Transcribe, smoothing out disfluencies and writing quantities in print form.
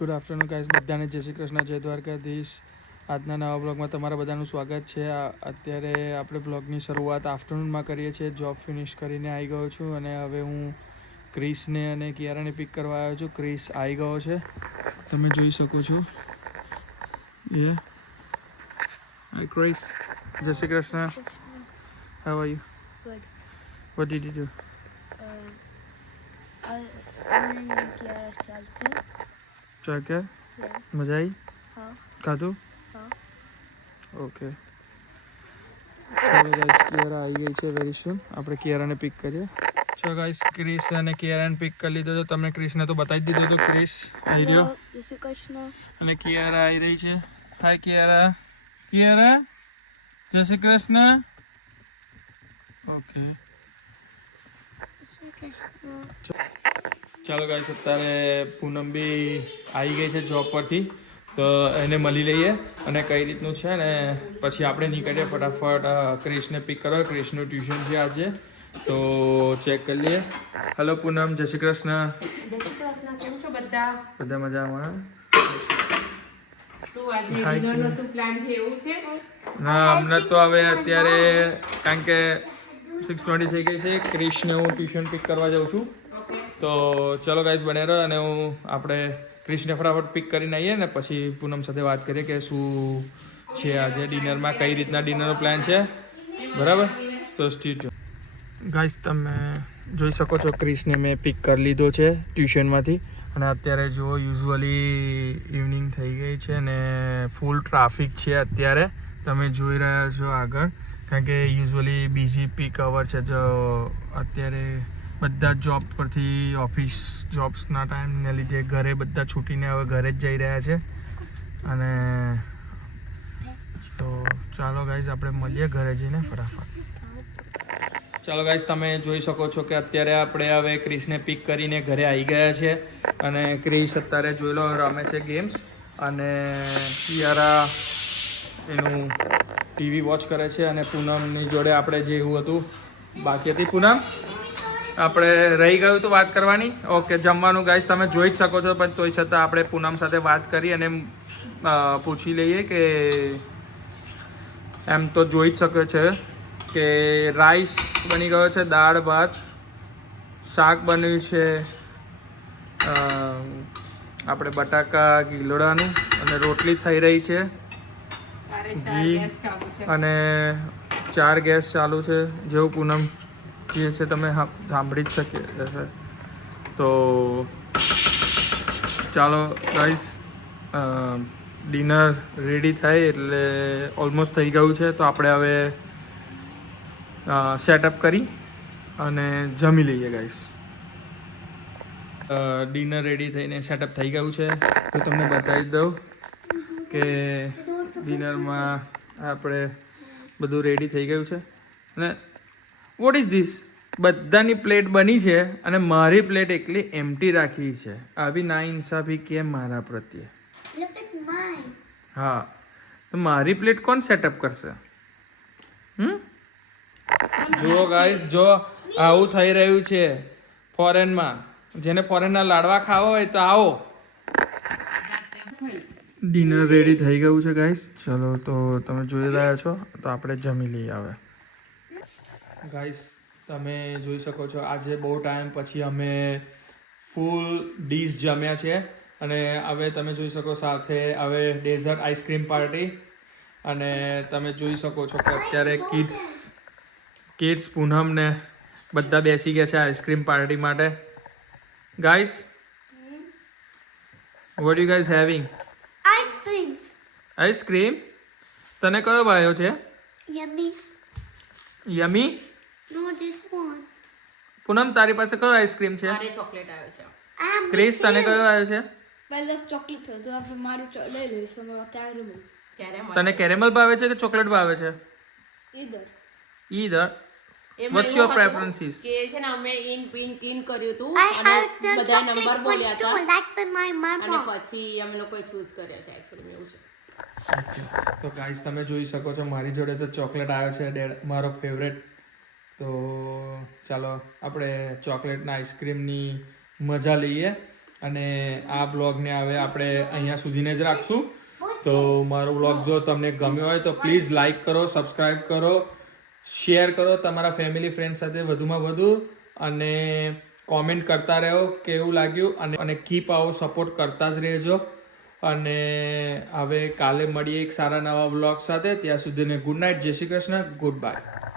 Good afternoon guys, બધાને જય શ્રી કૃષ્ણ, જય દ્વારકાધીશ. આજના નવા બ્લોગમાં તમારા બધાનું સ્વાગત છે. અત્યારે આપણે બ્લોગની શરૂઆત આફ્ટરનૂનમાં કરીએ છીએ. જોબ ફિનિશ કરીને આવી ગયો છું અને હવે હું ક્રિસને અને કિયારાને પિક કરવા આવ્યો છું. ક્રિસ આવી ગયો છે, તમે જોઈ શકો છો. એ હાય ક્રિસ, જય Shri Krishna. How are you? Good. What did you do? Schooling in Kiara's childhood. ચાલ કે Yeah. મજા આવી? Huh? ખાધું? Huh? ઓકે, ચાલો ગાઈસ, કિયારા આવી ગઈ છે. વેરી સૂન આપણે કિયારાને પિક કરીએ. ચલો ગાઈસ, ક્રિસ અને કિયારાને પિક કરી લીધો તો તમને ક્રિસને તો બતાવી દીધું હતું. ક્રિસ આવી રહ્યો Hello, જય શ્રી કૃષ્ણ. અને કિયારા આવી રહી છે. હાય કિયારા. કિયારા, જય શ્રી કૃષ્ણ. ઓકે, જય શ્રી કૃષ્ણ. ચાલો ગાઈસ, અત્યારે પૂનમ બી આવી ગઈ છે જોબ પરથી, તો એને મળી લઈએ અને કઈ રીતનું છે ને પછી આપણે નીકળીએ ફટાફટ ક્રિશને પિક કરવા. ક્રિશનું ટ્યુશન છે આજે, તો ચેક કરી લઈએ. હેલો પૂનમ, જય શ્રી કૃષ્ણ. કેમ છો બધા? બધા મજામાં? તો આજે ડિનરનો શું પ્લાન છે એવું છે? ના, હમણાં તો હવે અત્યારે કારણ કે 6:20 થઈ ગઈ છે. ક્રિશને હું ટ્યુશન પિક કરવા જાઉં છું, ઓકે. તો ચલો ગાઈસ બને રહો અને આપણે ક્રિશને ફટાફટ પિક કરીને આવીએ ને પછી પૂનમ સાથે વાત કરીએ કે શું છે આજે ડિનરમાં, કઈ રીતના ડિનરનો પ્લાન છે. બરાબર, તો સ્ટીટ ગાઈસ, તમે જોઈ શકો છો ક્રિશને મેં પિક કરી લીધો છે ટ્યુશનમાંથી અને અત્યારે જો યુઝ્યુઅલી ઇવનિંગ થઈ ગઈ છે ને ફૂલ ટ્રાફિક છે અત્યારે, તમે જોઈ રહ્યા છો આગળ, કારણ કે યુઝ્યુઅલી બીજી પીક અવર છે. જો અત્યારે બધા જ જોબ પરથી ઓફિસ જોબ્સના ટાઈમને લીધે ઘરે બધા છૂટીને હવે ઘરે જ જઈ રહ્યા છે. અને તો ચાલો ગાઈઝ, આપણે મળીએ ઘરે જઈને ફટાફટ. ચાલો ગાઈઝ, તમે જોઈ શકો છો કે અત્યારે આપણે હવે ક્રિસને પિક કરીને ઘરે આવી ગયા છે અને ક્રિસ અત્યારે જોઈ લો રમે છે ગેમ્સ અને કિયારા એનું ટીવી વોચ કરે છે અને પૂનમની જોડે આપણે જે એવું હતું બાકી હતી. પૂનમ, આપણે રહી ગયું હતું વાત કરવાની. ઓકે, જમવાનું ગાઈસ તમે જોઈ જ શકો છો, પણ તોય છતાં આપણે પૂનમ સાથે વાત કરી અને પૂછી લઈએ કે એમ તો જોઈ જ શકે છે કે રાઈસ બની ગયો છે, દાળ ભાત, શાક બન્યું છે, આપણે બટાકા ગીલોડાનું અને રોટલી થઈ રહી છે, ઘી અને 4 ગેસ ચાલુ છે, જેવું પૂનમ જે છે તમે સાંભળી જ શકીએ છે. તો ચાલો ગાઈસ, ડિનર રેડી થાય એટલે ઓલમોસ્ટ થઈ ગયું છે, તો આપણે હવે સેટઅપ કરી અને જમી લઈએ ગાઈસ. ડિનર રેડી થઈને સેટઅપ થઈ ગયું છે, તો તમને બતાવી દઉં કે ડિનરમાં આપણે બધું રેડી થઈ ગયું છે. અને વોટ ઇઝ ધીસ? બધાની પ્લેટ બની છે અને મારી પ્લેટ એકલી એમ્પ્ટી રાખી છે. આવી નાઇન્સાફી કેમ મારા પ્રત્યે? Look at mine. હા, તો મારી પ્લેટ કોણ સેટઅપ કરશે? જુઓ ગાઈસ, જો આવું થઈ રહ્યું છે ફોરેનમાં. જેને ફોરેનના લાડવા ખાવા હોય તો આવો. ડિનર રેડી થઈ ગયું છે ગાઈસ. ચલો, તો તમે જોઈ રહ્યા છો, તો આપણે જમી લઈએ હવે. ગાઈસ, તમે જોઈ શકો છો આજે બહુ ટાઈમ પછી અમે ફૂલ ડીશ જમ્યા છે અને હવે તમે જોઈ શકો સાથે હવે ડેઝર્ટ આઈસ્ક્રીમ પાર્ટી. અને તમે જોઈ શકો છો કે અત્યારે કિડ્સ પૂનમને બધા બેસી ગયા છે આઈસ્ક્રીમ પાર્ટી માટે. Guys, what you guys having? Ice creams. Ice cream? તને કયો ભાવ્યો છે? Yummy. યમી? No, this one. પૂનમ, તારી પાસે કયો આઈસ્ક્રીમ છે? મારે ચોકલેટ આવ્યો છે. ક્રિસ, તને કયો આવ્યો છે? પહેલા ચોકલેટ હતું, આપણે મારું લઈ લઈશું કેરેમલ. ત્યારે તને કેરેમલ ભાવે છે કે ચોકલેટ ભાવે છે? Either. ઈધર. એમાં What's એવું your હતું preferences? કે છે ને અમે ઇન કર્યું હતું I અને have the બધા chocolate નંબર one બોલ્યા too, હતા like the my અને mama. પછી અમે લોકોએ ચૂઝ કર્યા છે આઈસ્ક્રીમ. એવું છે. તો ગાઈસ, તમે જોઈ શકો છો મારી જોડે તો ચોકલેટ આવ્યો છે, મારો ફેવરેટ. તો ચાલો આપણે ચોકલેટના આઈસ્ક્રીમની મજા લઈએ અને આ બ્લોગને હવે આપણે અહીંયા સુધીને જ રાખશું. તો મારો બ્લોગ જો તમને ગમ્યો હોય તો પ્લીઝ લાઈક કરો, સબસ્ક્રાઈબ કરો, શેર કરો તમારા ફેમિલી ફ્રેન્ડ સાથે વધુમાં વધુ, અને કોમેન્ટ કરતા રહો કેવું લાગ્યું, અને કીપ આવો સપોર્ટ કરતા જ રહેજો. અને હવે કાલે મળીએ એક સારા નવા બ્લોગ સાથે. ત્યાં સુધીને ગુડ નાઇટ, જય શ્રી કૃષ્ણ, ગુડ બાય.